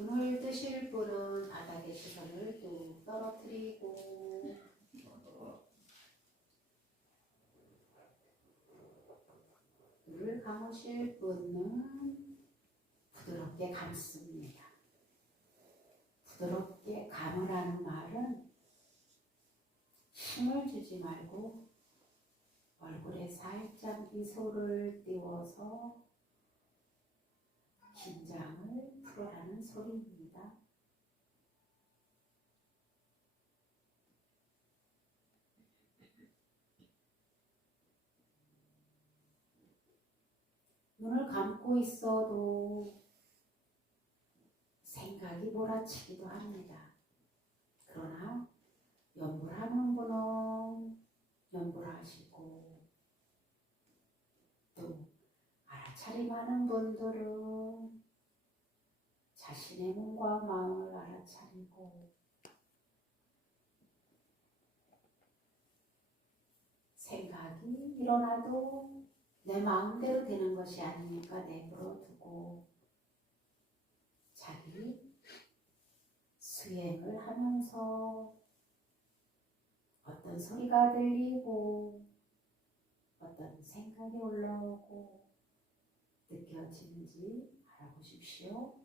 눈을 뜨실 분은 바닥에 시선을 뚝 떨어뜨리고 눈을 감으실 분은 부드럽게 감습니다. 부드럽게 감으라는 말은 힘을 주지 말고 얼굴에 살짝 미소를 띄워서 긴장을 풀어라는 소리입니다. 눈을 감고 있어도 생각이 몰아치기도 합니다. 그러나 연구를 하는 분은 연구를 하시고 또 알아차림하는 분들은 자신의 몸과 마음을 알아차리고 생각이 일어나도 내 마음대로 되는 것이 아니니까 내버려 두고 자기 수행을 하면서 어떤 소리가 들리고 어떤 생각이 올라오고 느껴지는지 알아보십시오.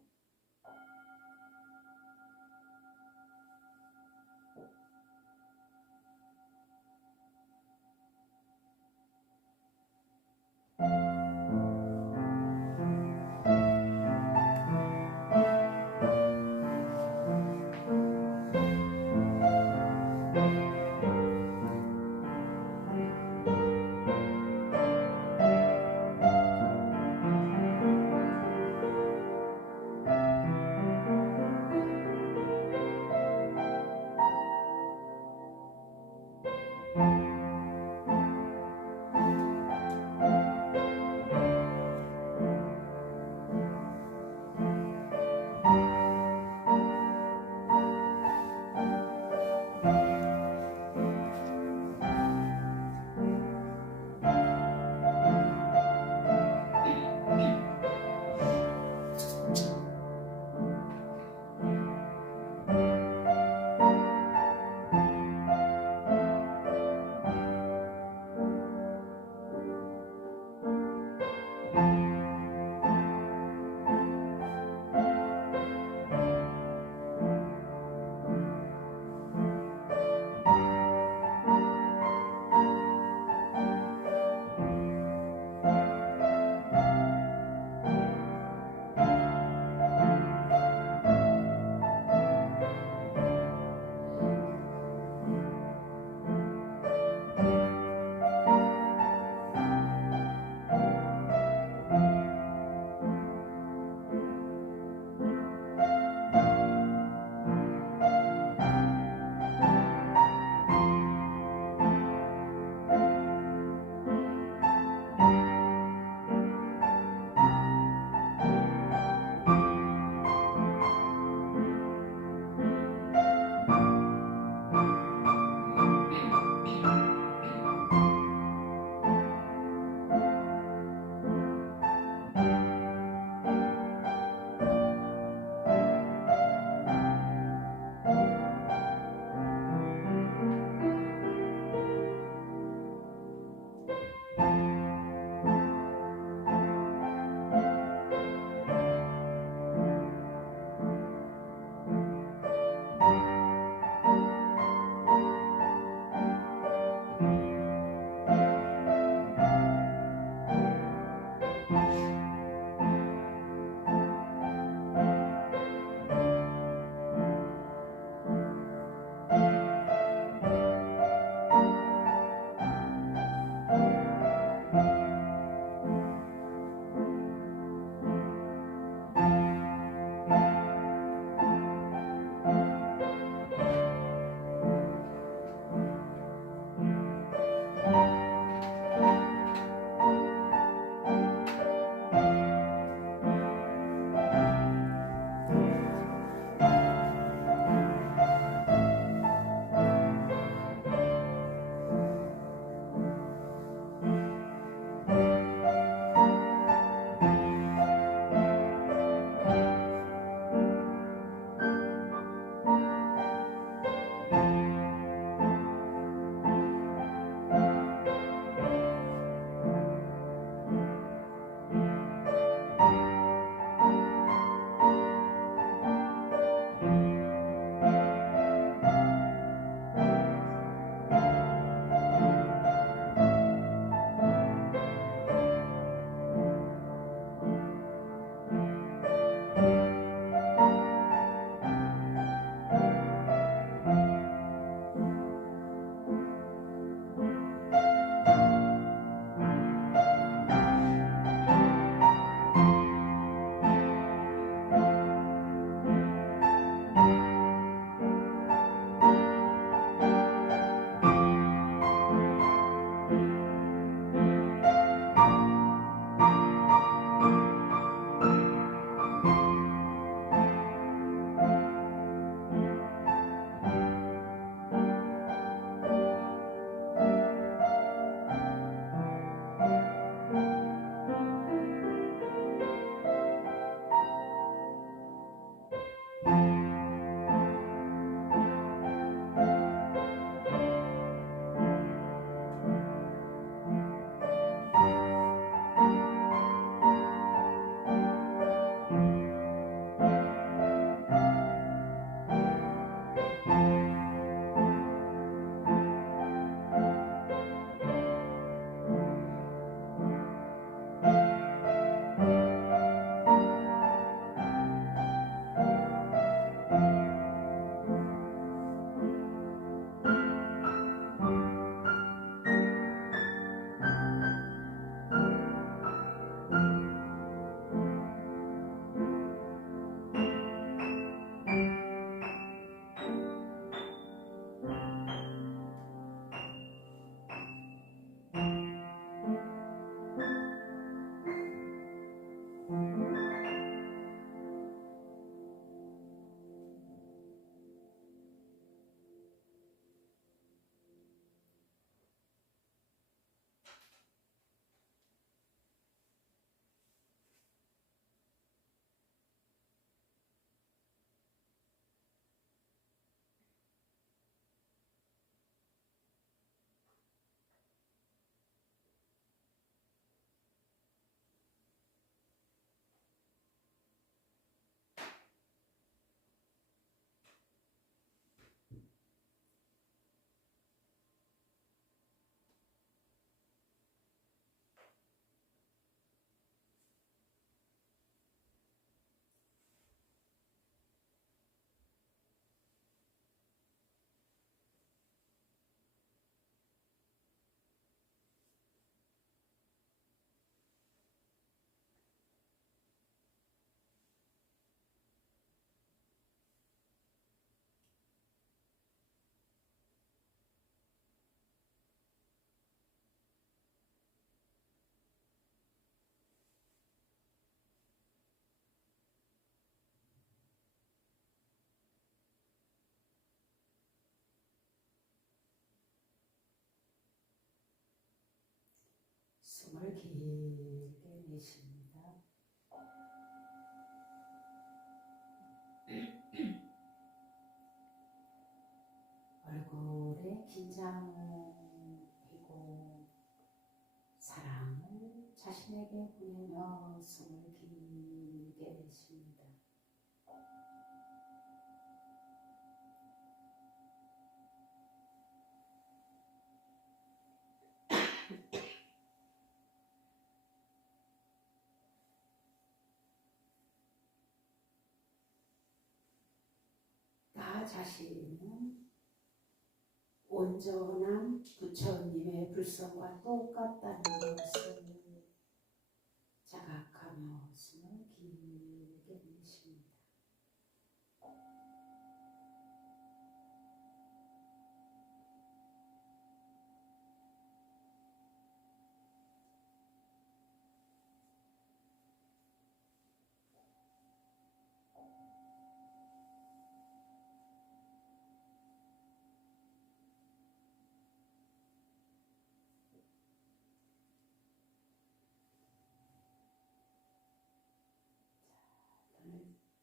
숨을 길게 내쉽니다. 얼굴에 긴장을 펴고 사랑을 자신에게 보내며 숨을 길게 내쉽니다. 나 자신은 온전한 부처님의 불성과 똑같다는 것을 자각하며 숨을 길게 내쉽니다.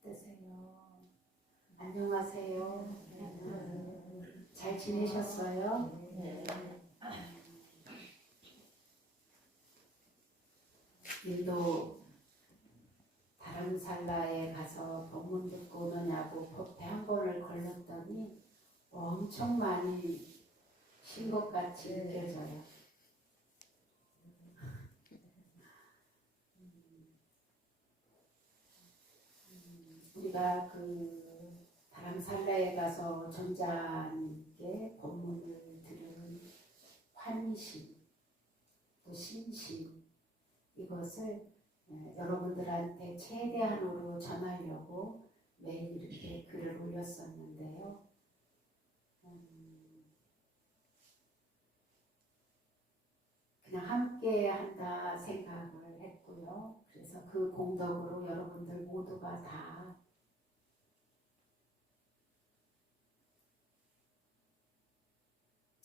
뜨세요. 안녕하세요. 잘 지내셨어요? 인도 다람살라에 가서 법문 듣고 오느냐고 법회 한 번을 걸렸더니 엄청 많이 쉰 것 같이 느껴져요. 우리가 그 다람살라에 가서 전자님께 법문을 들은 환심, 또 신심, 이것을 여러분들한테 최대한으로 전하려고 매일 이렇게 글을 올렸었는데요. 그냥 함께 한다 생각을 했고요. 그래서 그 공덕으로 여러분들 모두가 다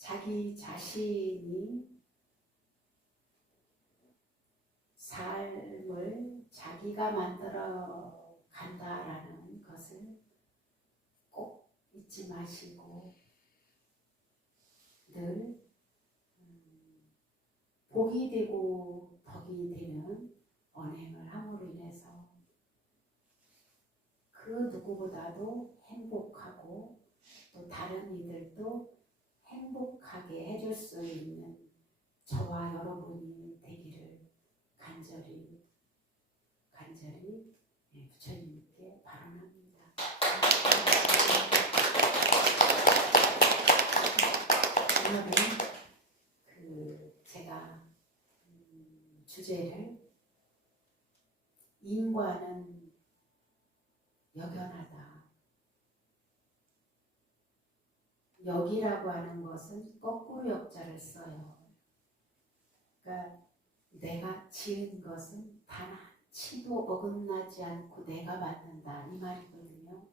자기 자신이 삶을 자기가 만들어 간다라는 것을 꼭 잊지 마시고 늘 복이 되고 덕이 되는 언행을 함으로 인해서 그 누구보다도 행복하고 또 다른 이들도 행복하게 해줄 수 있는 저와 여러분이 되기를 간절히 부처님께 바람합니다. 오늘은 제가 주제를 인과는 역연하다. 역이라고 하는 것은 거꾸로 역자를 써요. 그러니까 내가 지은 것은 단 한치도 어긋나지 않고 내가 만든다 이 말이거든요.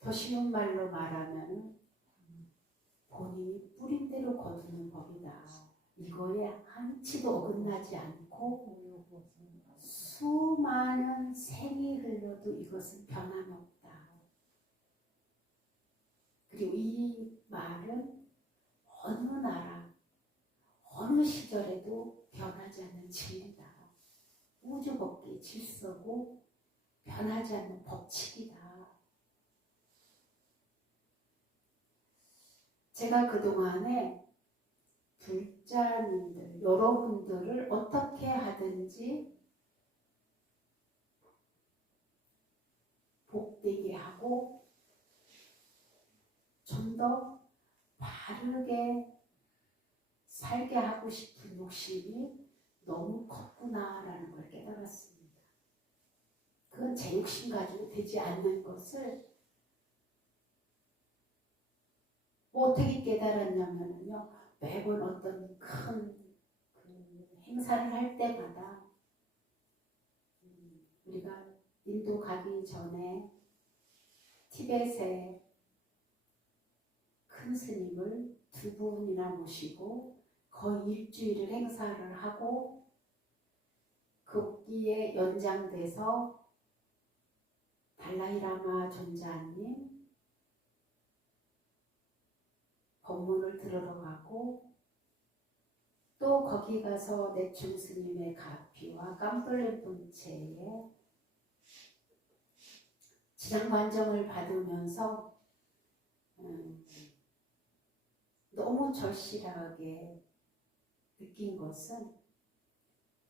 더 쉬운 말로 말하면 본인이 뿌린 대로 거두는 법이다. 이거에 한치도 어긋나지 않고 수많은 생이 흘러도 이것은 변함없다. 그리고 이 말은 어느 나라, 어느 시절에도 변하지 않는 진리다. 우주법계의 질서고 변하지 않는 법칙이다. 제가 그동안에 불자님들, 여러분들을 어떻게 하든지 복되게 하고 좀 더 바르게 살게 하고 싶은 욕심이 너무 컸구나라는 걸 깨달았습니다. 그건 제 욕심 가지고 되지 않는 것을 어떻게 깨달았냐면요. 매번 어떤 큰 행사를 할 때마다 우리가 인도 가기 전에 티벳에 큰 스님을 두 분이나 모시고 거의 일주일을 행사를 하고 거기에 연장돼서 달라이라마 존자님 법문을 들으러 가고 또 거기 가서 내충 스님의 가피와 깜돌렘 본체에 지장관정을 받으면서 너무 절실하게 느낀 것은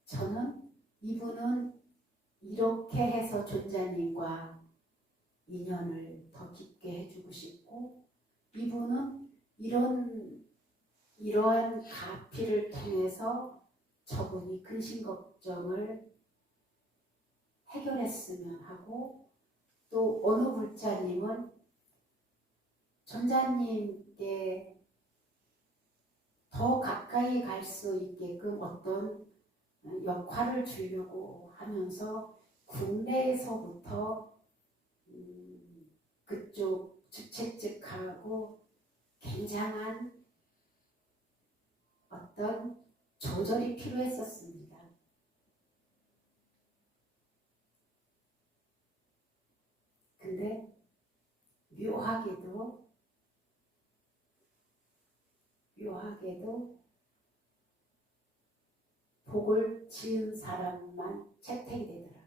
저는 이분은 이렇게 해서 존자님과 인연을 더 깊게 해주고 싶고 이분은 이러한 가피를 통해서 저분이 근심 걱정을 해결했으면 하고 또 어느 불자님은 존자님께 더 가까이 갈 수 있게끔 어떤 역할을 주려고 하면서 국내에서부터 그쪽 주최 측하고 굉장한 어떤 조절이 필요했었습니다. 근데 묘하게도 복을 지은 사람만 채택이 되더라고요.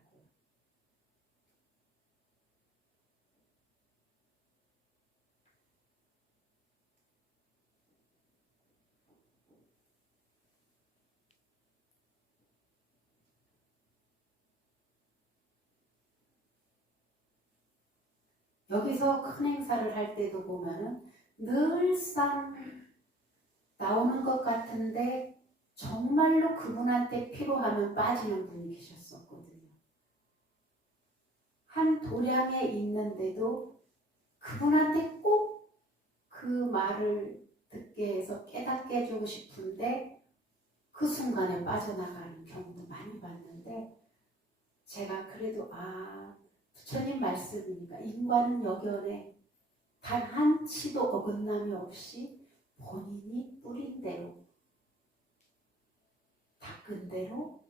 여기서 큰 행사를 할 때도 보면은 늘상 나오는 것 같은데 정말로 그분한테 필요하면 빠지는 분이 계셨었거든요. 한 도량에 있는데도 그분한테 꼭 그 말을 듣게 해서 깨닫게 해주고 싶은데 그 순간에 빠져나가는 경우도 많이 봤는데 제가 그래도 부처님 말씀이니까 인과는 역연에 단 한 치도 어긋남이 없이 본인이 뿌린 대로 닦은 대로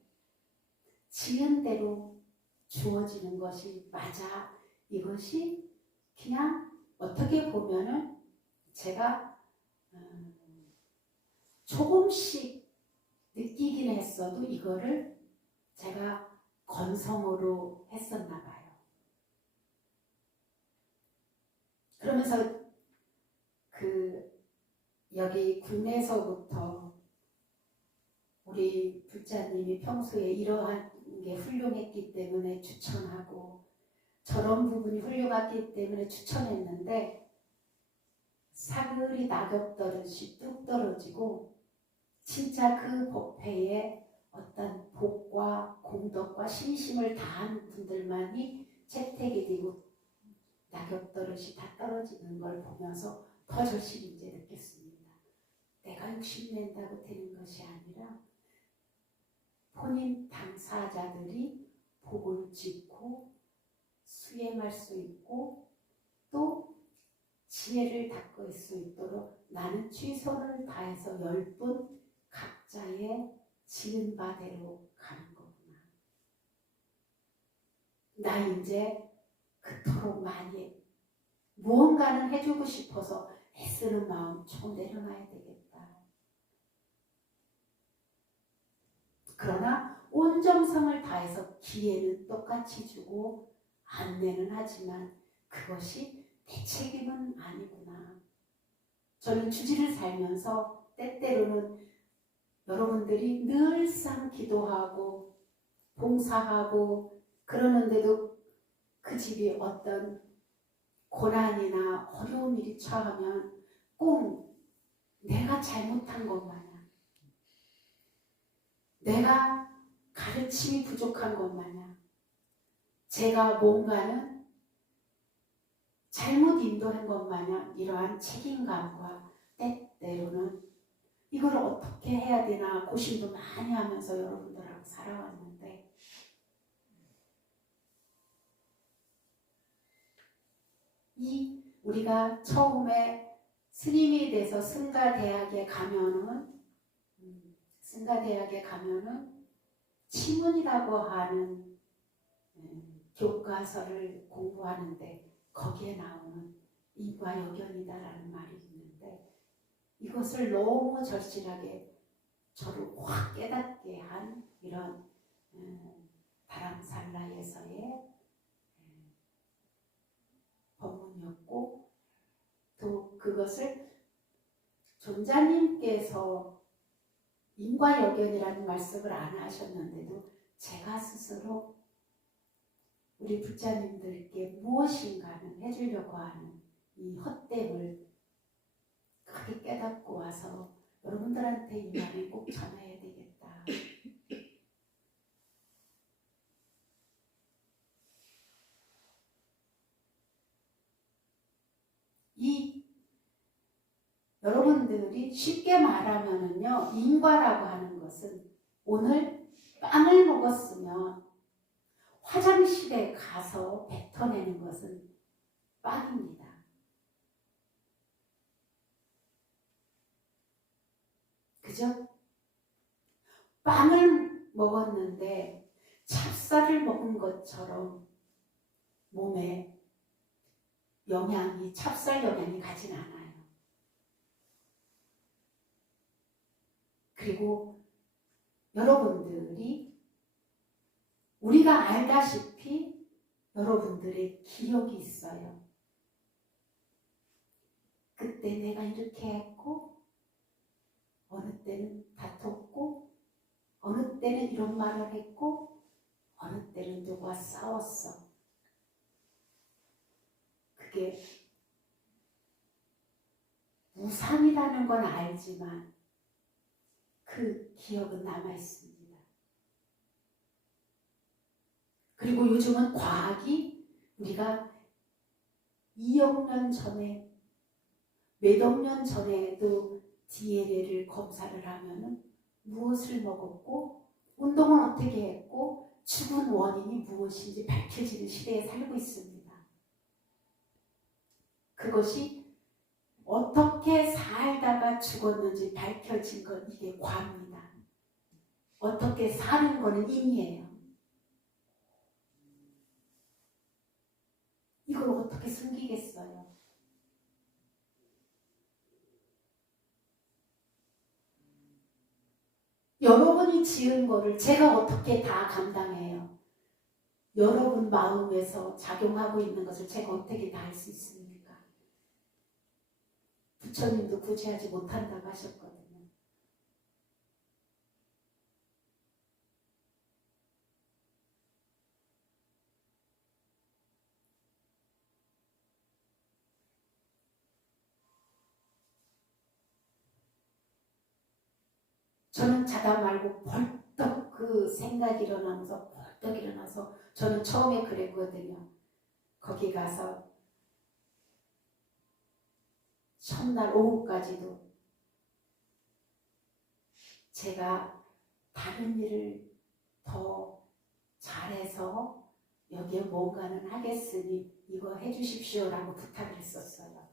지은 대로 주어지는 것이 맞아. 이것이 그냥 어떻게 보면은 제가 조금씩 느끼긴 했어도 이거를 제가 건성으로 했었나 봐요. 그러면서 여기 국내에서부터 우리 불자님이 평소에 이러한 게 훌륭했기 때문에 추천하고 저런 부분이 훌륭했기 때문에 추천했는데 사글이 낙엽 떨어지듯이 뚝 떨어지고 진짜 그 법회에 어떤 복과 공덕과 신심을 다한 분들만이 채택이 되고 낙엽 떨어지 다 떨어지는 걸 보면서 더 절실히 이제 느꼈습니다. 내가 욕심낸다고 되는 것이 아니라 본인 당사자들이 복을 짓고 수행할 수 있고 또 지혜를 닦을 수 있도록 나는 최선을 다해서 10분 각자의 지은 바대로 가는 거구나. 나 이제 그토록 많이 무언가는 해주고 싶어서 애쓰는 마음 좀 내려놔야 되겠다. 그러나 온 정성을 다해서 기회는 똑같이 주고 안내는 하지만 그것이 내 책임은 아니구나. 저는 주지를 살면서 때때로는 여러분들이 늘상 기도하고 봉사하고 그러는데도 그 집이 어떤 고난이나 어려운 일이 처하면 꼭 내가 잘못한 것 마냥 내가 가르침이 부족한 것 마냥 제가 뭔가는 잘못 인도한 것 마냥 이러한 책임감과 때때로는 이걸 어떻게 해야 되나 고심도 많이 하면서 여러분들하고 살아왔는데 우리가 처음에 스님이 돼서 승가대학에 가면은 치문이라고 하는 교과서를 공부하는데 거기에 나오는 인과여견이다라는 말이 있는데 이것을 너무 절실하게 저를 확 깨닫게 한 이런 다람살라에서의 법문이었고 또 그것을 존자님께서 인과여견이라는 말씀을 안 하셨는데도 제가 스스로 우리 부자님들께 무엇인가는 해주려고 하는 이 헛됨을 크게 깨닫고 와서 여러분들한테 이 말을 꼭 전해야 되겠다. 여러분들이 쉽게 말하면은요, 인과라고 하는 것은 오늘 빵을 먹었으면 화장실에 가서 뱉어내는 것은 빵입니다. 그죠? 빵을 먹었는데 찹쌀을 먹은 것처럼 몸에 찹쌀 영향이 가진 않아요. 그리고 여러분들이 우리가 알다시피 여러분들의 기억이 있어요. 그때 내가 이렇게 했고 어느 때는 다퉜고 어느 때는 이런 말을 했고 어느 때는 누구와 싸웠어. 그게 무상이라는 건 알지만 그 기억은 남아있습니다. 그리고 요즘은 과학이 우리가 2억 년 전에 몇억 년 전에도 DNA를 검사를 하면은 무엇을 먹었고 운동은 어떻게 했고 죽은 원인이 무엇인지 밝혀지는 시대에 살고 있습니다. 그것이 어떻게 살다가 죽었는지 밝혀진 것 이게 과입니다. 어떻게 사는 거는 인이에요. 이걸 어떻게 숨기겠어요? 여러분이 지은 거를 제가 어떻게 다 감당해요? 여러분 마음에서 작용하고 있는 것을 제가 어떻게 다 할 수 있습니까? 부처님도 구제하지 못한다고 하셨거든요. 저는 자다 말고 벌떡 그 생각이 일어나면서 벌떡 일어나서 저는 처음에 그랬거든요. 거기 가서 첫날 오후까지도 제가 다른 일을 더 잘해서 여기에 뭔가는 하겠으니 이거 해주십시오라고 부탁을 했었어요.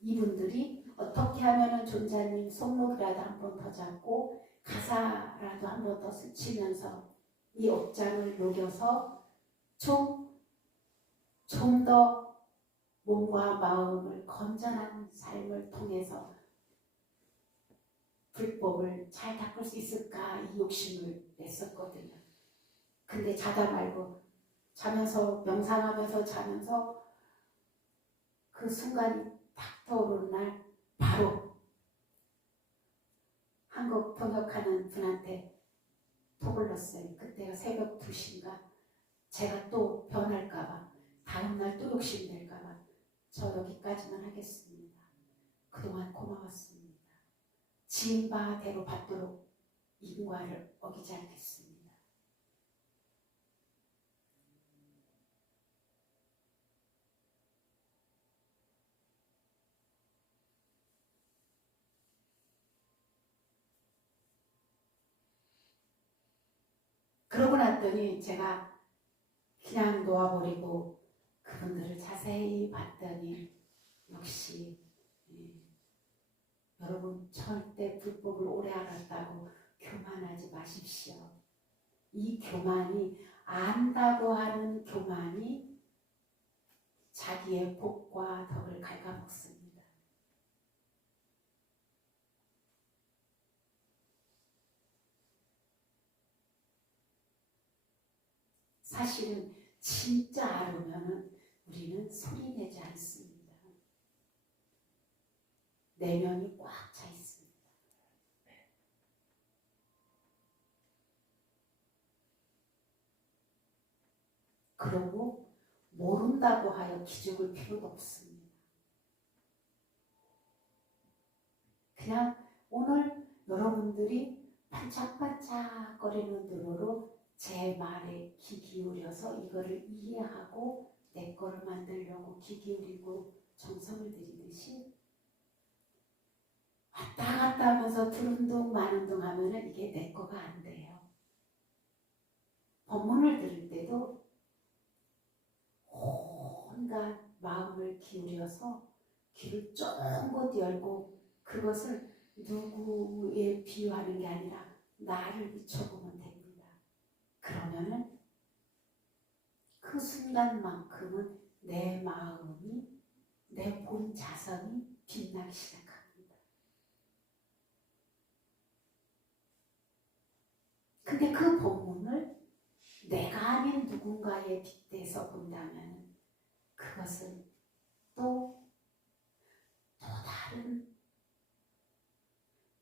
이분들이 어떻게 하면은 존자님 속록이라도 한 번 더 잡고 가사라도 한 번 더 스치면서 이 업장을 녹여서 좀 더 몸과 마음을 건전한 삶을 통해서 불법을 잘 닦을 수 있을까 이 욕심을 냈었거든요. 근데 자다 말고 자면서 명상하면서 자면서 그 순간이 딱 떠오르는 날 바로 한국 통역하는 분한테 톡을 넣었어요. 그때가 새벽 2시인가 제가 또 변할까봐 다음날 또 욕심낼까봐 저 여기까지만 하겠습니다. 그동안 고마웠습니다. 지은 바대로 받도록 인과를 어기지 않겠습니다. 그러고 났더니 제가 그냥 놓아버리고 그분들을 자세히 봤더니 역시 예. 여러분 절대 불법을 오래 알았다고 교만하지 마십시오. 이 교만이 안다고 하는 교만이 자기의 복과 덕을 갉아먹습니다. 사실은 진짜 알으면은 우리는 소리내지 않습니다. 내면이 꽉 차 있습니다. 그러고 모른다고 하여 기죽을 필요도 없습니다. 그냥 오늘 여러분들이 반짝반짝거리는 눈으로 제 말에 귀 기울여서 이거를 이해하고 내 거를 만들려고 귀 기울이고 정성을 들이듯이 왔다 갔다 하면서 두른둥 마는둥 하면은 이게 내 거가 안 돼요. 법문을 들을 때도 온갖 마음을 기울여서 귀를 쫑긋 열고 그것을 누구에 비유하는 게 아니라 나를 비춰보면 됩니다. 그러면은 그 순간만큼은 내 마음이 내 본 자성이 빛나기 시작합니다. 근데 그 본문을 내가 아닌 누군가에 빗대서 본다면 그것은 또 다른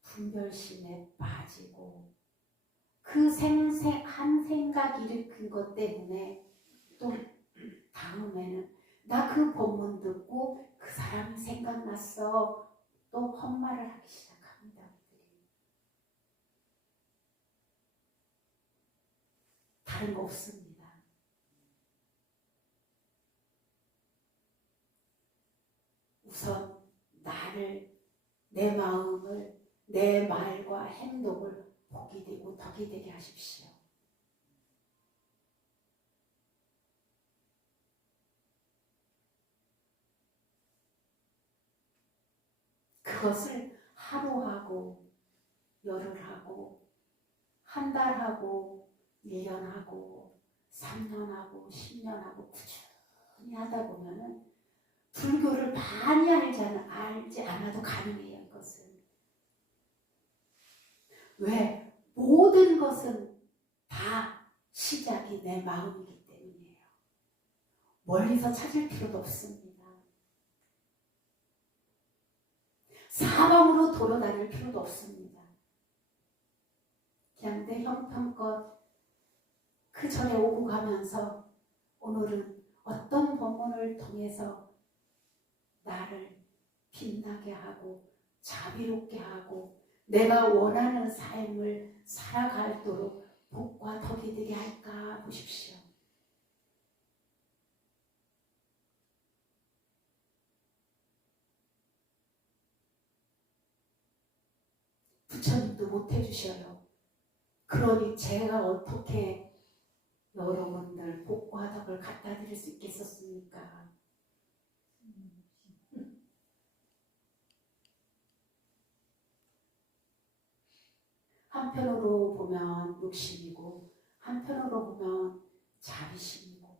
분별심에 빠지고 그 한 생각 일으킨 것 때문에 또 다음에는 나 그 본문 듣고 그 사람이 생각났어 또 헛말을 하기 시작합니다. 다른 거 없습니다. 우선 나를, 내 마음을, 내 말과 행동을 복이 되고 덕이 되게 하십시오. 그것을 하루하고 열흘하고 한 달하고 1년하고 3년하고 10년하고 꾸준히 하다 보면은 불교를 많이 알지 않아도 가능해요. 이것은 왜? 모든 것은 다 시작이 내 마음이기 때문이에요. 멀리서 찾을 필요도 없습니다. 사방으로 돌아다닐 필요도 없습니다. 그냥 내 형편껏 그 절에 오고 가면서 오늘은 어떤 법문을 통해서 나를 빛나게 하고 자비롭게 하고 내가 원하는 삶을 살아가도록 복과 덕이 되게 할까 보십시오. 부처님도 못 해주셔요. 그러니 제가 어떻게 여러분들 복과 덕을 갖다 드릴 수 있겠었습니까? 한편으로 보면 욕심이고 한편으로 보면 자비심이고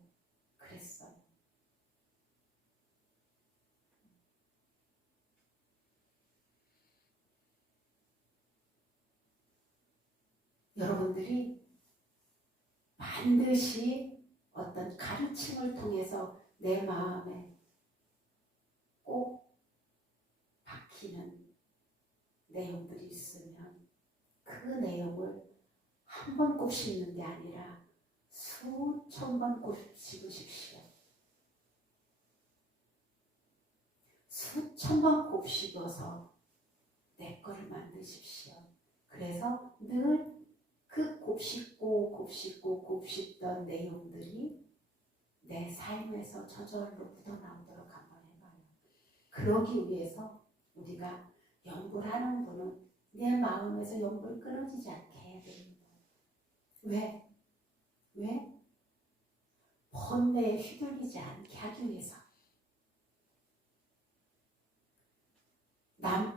그랬어요. 여러분들이 반드시 어떤 가르침을 통해서 내 마음에 꼭 박히는 내용들이 있으면 그 내용을 한 번 꼭 씹는 게 아니라 수천 번 꼭 씹으십시오. 수천 번 꼭 씹어서 내 거를 만드십시오. 그래서 늘 그 곱씹고 곱씹던 내용들이 내 삶에서 저절로 묻어나오도록 한번 해봐요. 그러기 위해서 우리가 연구를 하는 분은 내 마음에서 연구를 끊어지지 않게 해야 됩니다. 왜? 번뇌에 휘둘리지 않게 하기 위해서.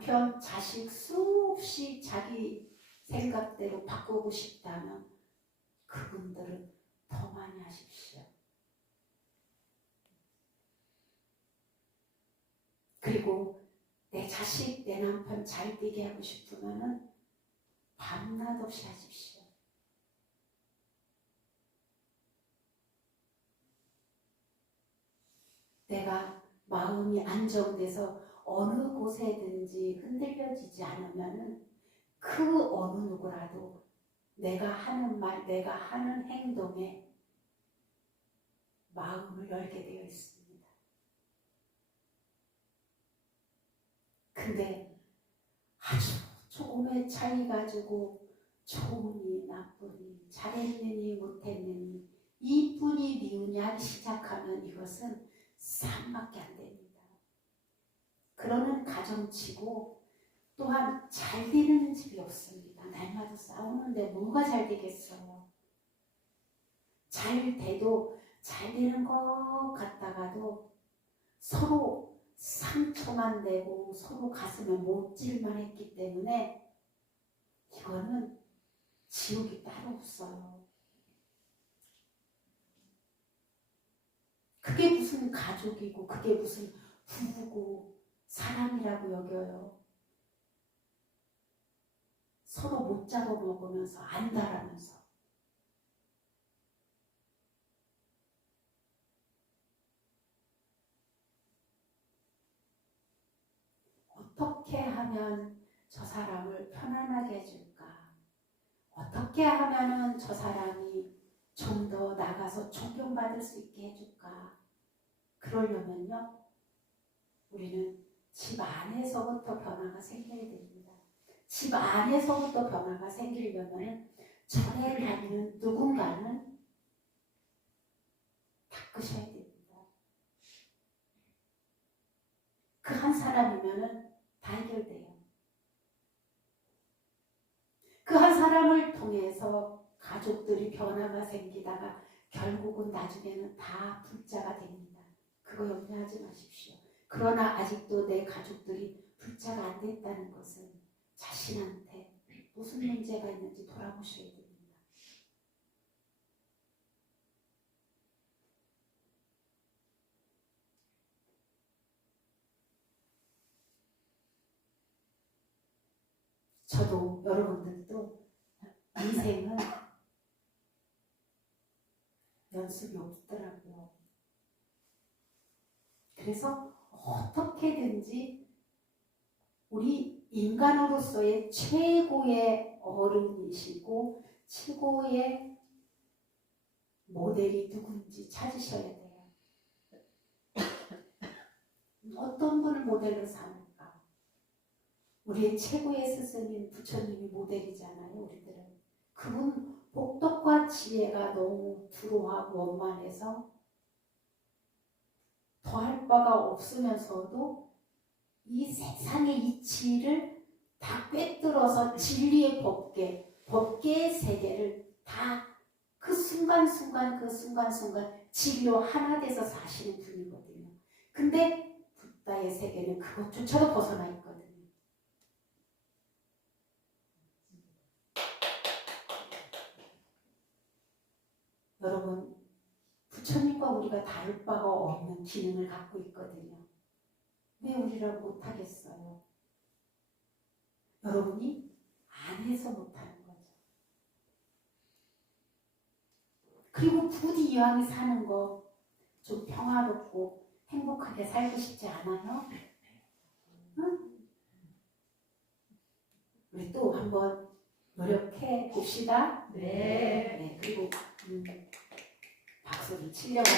남편, 자식 수없이 자기 생각대로 바꾸고 싶다면 그분들은 더 많이 하십시오. 그리고 내 자식, 내 남편 잘 되게 하고 싶으면은 밤낮 없이 하십시오. 내가 마음이 안정돼서 어느 곳에든지 흔들려지지 않으면은 그 어느 누구라도 내가 하는 말, 내가 하는 행동에 마음을 열게 되어 있습니다. 근데 아주 조금의 차이 가지고 좋으니 나쁘니 잘했느니 못했느니 이쁘니 미우니 하기 시작하면 이것은 싸움밖에 안 됩니다. 그러는 가정치고 또한 잘 되는 집이 없습니다. 날마다 싸우는데 뭐가 잘 되겠어요? 잘 돼도 잘 되는 것 같다가도 서로 상처만 내고 서로 가슴에 못질만 했기 때문에 이거는 지옥이 따로 없어요. 그게 무슨 가족이고 그게 무슨 부부고 사람이라고 여겨요. 서로 못 잡아먹으면서 안다라면서. 어떻게 하면 저 사람을 편안하게 해줄까? 어떻게 하면 저 사람이 좀 더 나가서 존경받을 수 있게 해줄까? 그러려면요, 우리는 집 안에서부터 변화가 생겨야 됩니다. 집 안에서부터 변화가 생기려면 전에 다니는 누군가는 닦으셔야 됩니다. 그 한 사람이면 다 해결돼요. 그 한 사람을 통해서 가족들이 변화가 생기다가 결국은 나중에는 다 불자가 됩니다. 그거 염려하지 마십시오. 그러나 아직도 내 가족들이 불자가 안 됐다는 것은 자신한테 무슨 문제가 있는지 돌아보셔야 됩니다. 저도 여러분들도 인생은 연습이 없더라고요. 그래서 어떻게든지 우리 인간으로서의 최고의 어른이시고 최고의 모델이 누군지 찾으셔야 돼요. 어떤 분을 모델로 삼을까? 우리의 최고의 스승인 부처님이 모델이잖아요. 우리들은. 그분 복덕과 지혜가 너무 두루하고 원만해서 더할 바가 없으면서도 이 세상의 이치를 다 꿰뚫어서 진리의 법계의 세계를 다 그 순간순간 진리로 하나 돼서 사시는 분이거든요. 근데 붓다의 세계는 그것조차도 벗어나 있거든요. 여러분, 부처님과 우리가 다를 바가 없는 기능을 갖고 있거든요. 왜 우리라고 못하겠어요? 여러분이 안에서 못하는 거죠. 그리고 부디 이왕에 사는 거 좀 평화롭고 행복하게 살고 싶지 않아요? 응? 우리 또 한번 노력해 봅시다. 네. 그리고 박수를 치려고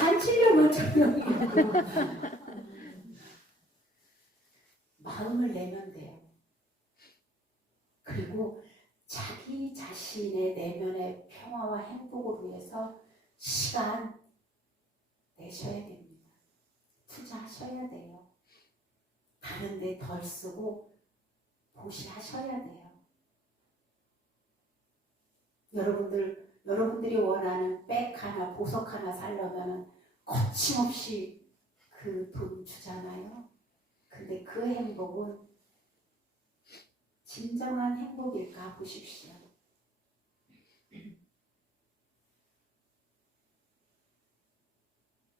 안 치려면 마음을 내면 돼요. 그리고 자기 자신의 내면의 평화와 행복을 위해서 시간 내셔야 됩니다. 투자하셔야 돼요. 다른 데 덜 쓰고 보시하셔야 돼요. 여러분들이 원하는 백 하나, 보석 하나 살려면 거침없이 그 돈 주잖아요. 근데 그 행복은 진정한 행복일까 보십시오.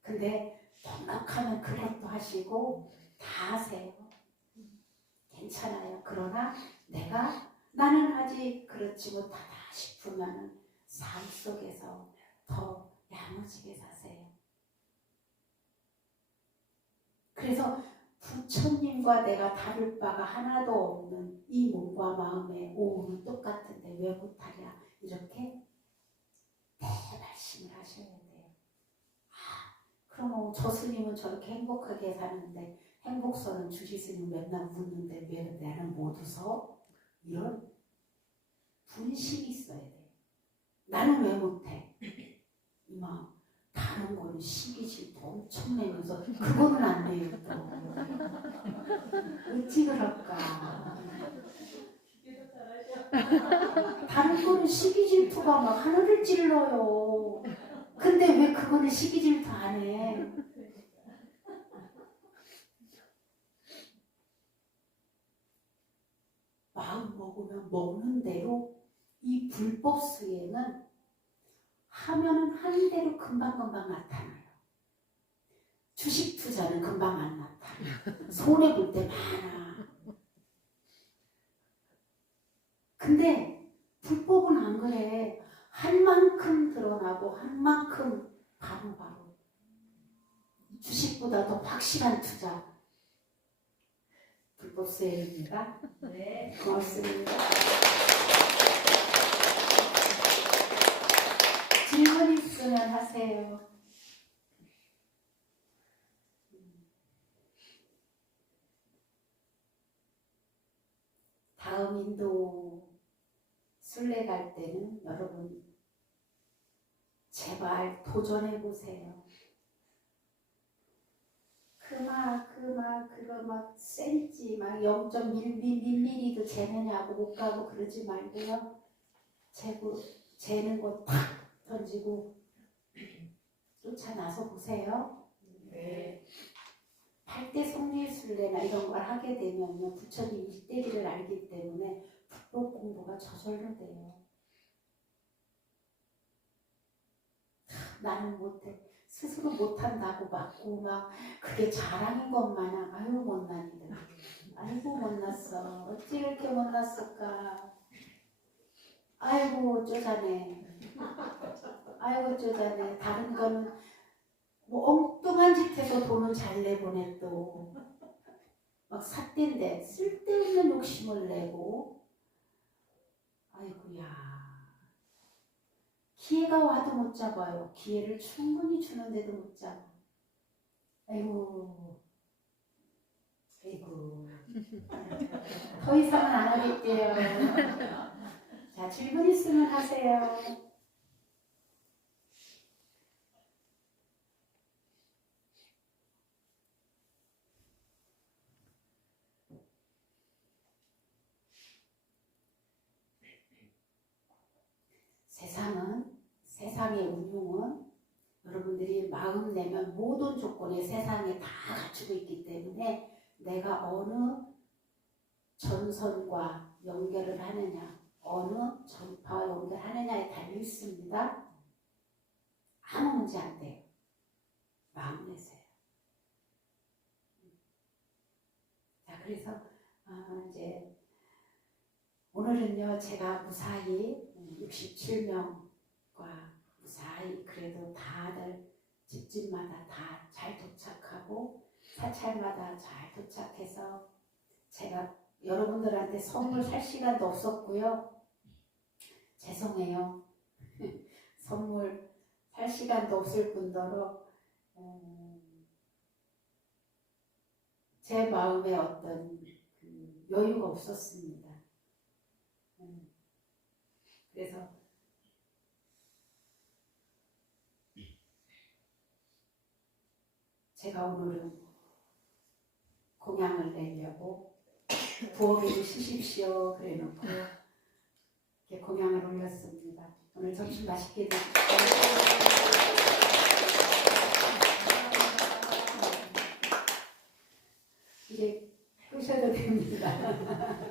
근데 넉넉하면 그것도 하시고 다 하세요. 괜찮아요. 그러나 나는 아직 그렇지 못하다 싶으면 삶 속에서 더 야무지게 사세요. 그래서 부처님과 내가 다를 바가 하나도 없는 이 몸과 마음의 오후는 똑같은데 왜 못하냐 이렇게 대말씀을 하셔야 돼요. 그럼 저 스님은 저렇게 행복하게 사는데 행복선은 주지 스님 맨날 웃는데 왜 나는 못 웃어? 이런 분심이 있어야 돼요. 나는 왜 못해? 이 마음. 다른 거는 시기 질투 엄청 내면서 그거는 안 돼요. 또 어찌 그럴까? 다른 거는 시기 질투가 막 하늘을 찔러요. 근데 왜 그거는 시기 질투 안 해? 마음 먹으면 먹는 대로 이 불법 수행은 하면은 하는 대로 금방금방 나타나요. 주식 투자는 금방 안 나타나. 손해 볼 때 많아. 근데 불법은 안 그래. 한 만큼 드러나고 한 만큼 바로바로. 주식보다 더 확실한 투자. 불법 수행입니다. 네, 고맙습니다. 질문 있으면 하세요. 다음 인도 순례 갈 때는 여러분 제발 도전해 보세요. 그거 막 센지 막 0.1mm도 재느냐고 못 가고 그러지 말고요. 재는 거 탁 던지고 쫓아 나서 보세요. 네. 8대 성례순례나 이런 걸 하게 되면요, 부처님 이때기를 알기 때문에 불법 공부가 저절로 돼요. 나는 못해. 스스로 못한다고 맞고 막 그게 자랑인 것 마냥 아유 못난 이들. 아이고 못났어. 어찌 이렇게 못났을까. 아이고 쪼잔해. 아이고 쪼잔해. 다른 거는 뭐 엉뚱한 짓 해서 돈을 잘 내보내 또. 막 삿대인데 쓸데없는 욕심을 내고. 아이고야. 기회가 와도 못 잡아요. 기회를 충분히 주는데도 못 잡아. 아이고. 더 이상은 안 하겠대요. 자, 질문 있으면 하세요. 세상의 운용은 여러분들이 마음 내면 모든 조건이 세상에 다 갖추고 있기 때문에 내가 어느 전선과 연결을 하느냐, 어느 전파와 연결하느냐에 달려 있습니다. 아무 문제 안 돼요. 마음 내세요. 자, 그래서 이제 오늘은요, 제가 무사히 67명과 무사히 그래도 다들 집집마다 다 잘 도착하고 사찰마다 잘 도착해서 제가 여러분들한테 선물 살 시간도 없었고요. 죄송해요. 선물 살 시간도 없을 뿐더러 제 마음에 어떤 여유가 없었습니다. 그래서 제가 오늘은 공양을 내려고 부엌에도 쉬십시오 그래 놓고 이렇게 공양을 올렸습니다. 오늘 점심 맛있게 드십시오. 됩니다.